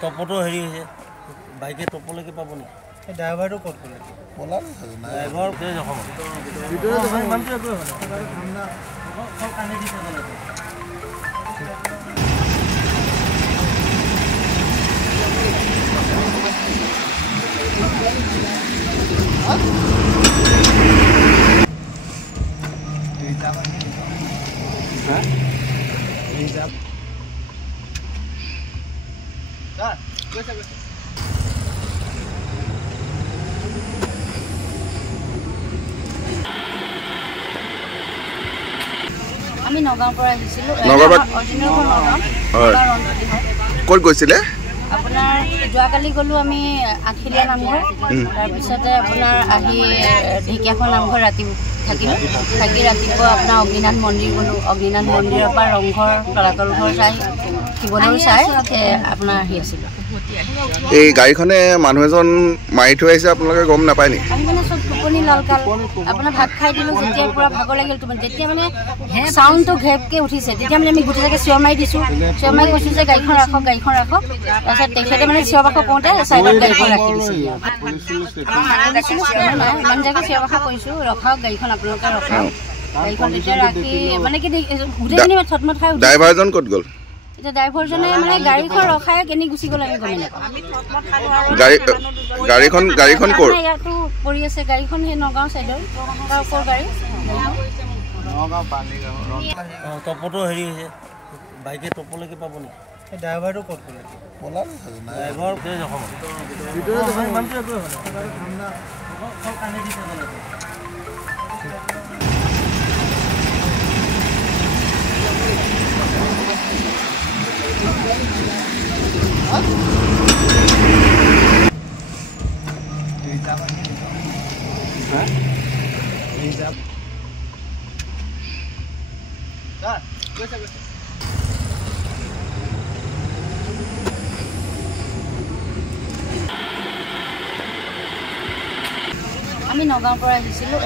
টপতো হেৰি হৈছে বাইকে টপলৈকে পাব নেকি ড্ৰাইভাৰটো ক'ত গ'লে ড্ৰাইভাৰ জখম আমি নগাঁৱৰ পৰা আহিছিলো ক'ত গৈছিলে আপোনাৰ যোৱাকালি গ'লো আমি আখিলীয়া নামঘৰ তাৰপিছতে আপোনাৰ আহি ঢেকীয়াখোৱা নামঘৰ ৰাতি থাকিলোঁ থাকি ৰাতিপুৱা আপোনাৰ অগ্নিনাথ মন্দিৰ গ'লোঁ অগ্নিনাথ মন্দিৰৰ পৰা ৰংঘৰ তলাতল ঘৰ চাই শিৱদৌল চাই আপোনাৰ আহি আছিলোঁ এই গাড়ীখনে মানুহ এজন মাৰি থৈ আহিছে আপোনালোকে গম নাপায় নি আমি মানে চব টোপনি লালকাল আপোনাৰ ভাত খাই দিলোঁ যেতিয়া পূৰা ভাগৰ লাগিল যেতিয়া মানে চাউণ্ডটো ঘেপকৈ উঠিছে তেতিয়া মানে আমি গোটেইজাকে চিঞৰ মাৰি দিছোঁ চিঞৰ মাৰি কৈছোঁ যে গাড়ীখন ৰাখক তাৰপিছত তেখেতে মানে চিঞৰ বাখৰ কৰোঁতে চাইডত গাড়ীখন ৰাখি দিছে ইমানজাকে চিঞৰ বাখৰ কৰিছোঁ ৰখাওক গাড়ীখন আপোনালোকে ৰখাওক গাড়ীখন তেতিয়া ৰাখি মানে কি গোটেইখিনি থতমত খাই ড্ৰাইভাৰজন ক'ত গ'ল এতিয়া ড্ৰাইভাৰজনে মানে গাড়ীখন ৰখাই কেনি গুচি গ'ল আমি গমেই নাপাওঁ গাড়ীখন ক'ৰ ইয়াতো পৰি আছে গাড়ীখন সেই নগাঁও চাইডৰ তাৰ ওপৰ গাড়ী টপতো হেৰি হৈছে বাইকে টপলৈকে পাব নেকি ড্ৰাইভাৰটো ক'ত গ'লে ড্ৰাইভাৰ জখম আমি নগাঁৱৰ পৰা আহিছিলোঁ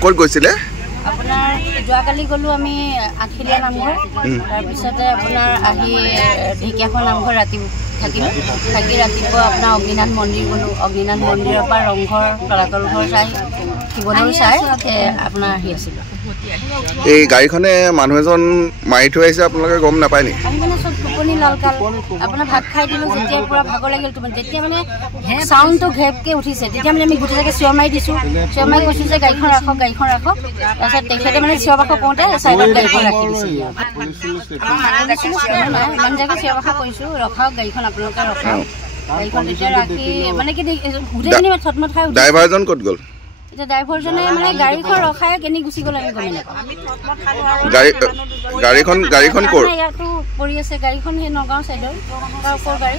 ক'ত গৈছিলে আপোনাৰ যোৱাকালি গ'লো আমি আখিলীয়া নামঘৰ তাৰপিছতে আপোনাৰ আহি ঢেকীয়াখোৱা নামঘৰ ৰাতি থাকিলোঁ থাকি ৰাতিপুৱা আপোনাৰ অগ্নিনাথ মন্দিৰ গ'লোঁ অগ্নিনাথ মন্দিৰৰ পৰা ৰংঘৰ তলাতল ঘৰ চাই শিৱদৌল চাই আপোনাৰ আহি আছিলোঁ এই গাড়ীখনে মানুহ এজন মাৰি থৈ আহিছে আপোনালোকে গম নাপায় নি আমি মানে চব টোপনি লালকাল আপোনাৰ ভাত খাই দিলোঁ যেতিয়া পূৰা ভাগৰ লাগিল যেতিয়া মানে চাউণ্ডটো ঘেপকৈ উঠিছে তেতিয়া মানে আমি গোটেইজাকে চিঞৰ মাৰি দিছোঁ চিঞৰ মাৰি কৈছোঁ যে গাড়ীখন ৰাখক তাৰপিছত তেখেতে মানে চিঞৰ বাখৰ কৰোঁতে চাইডত গাড়ীখন ৰাখি দিছে ইমানজাকে চিঞৰ বাখৰ কৰিছোঁ ৰখাওক গাড়ীখন আপোনালোকে ৰখাওক গাড়ীখন তেতিয়া ৰাখি মানে কি গোটেইখিনি থতমত খাই ড্ৰাইভাৰজন ক'ত গ'ল এতিয়া ড্ৰাইভাৰজনে মানে গাড়ীখন ৰখাই কেনি গুচি গ'ল আমি গমেই নাপাওঁ গাড়ীখন ক'ৰ ইয়াতো পৰি আছে গাড়ীখন সেই নগাঁও চাইডৰ তাৰ ওপৰ গাড়ী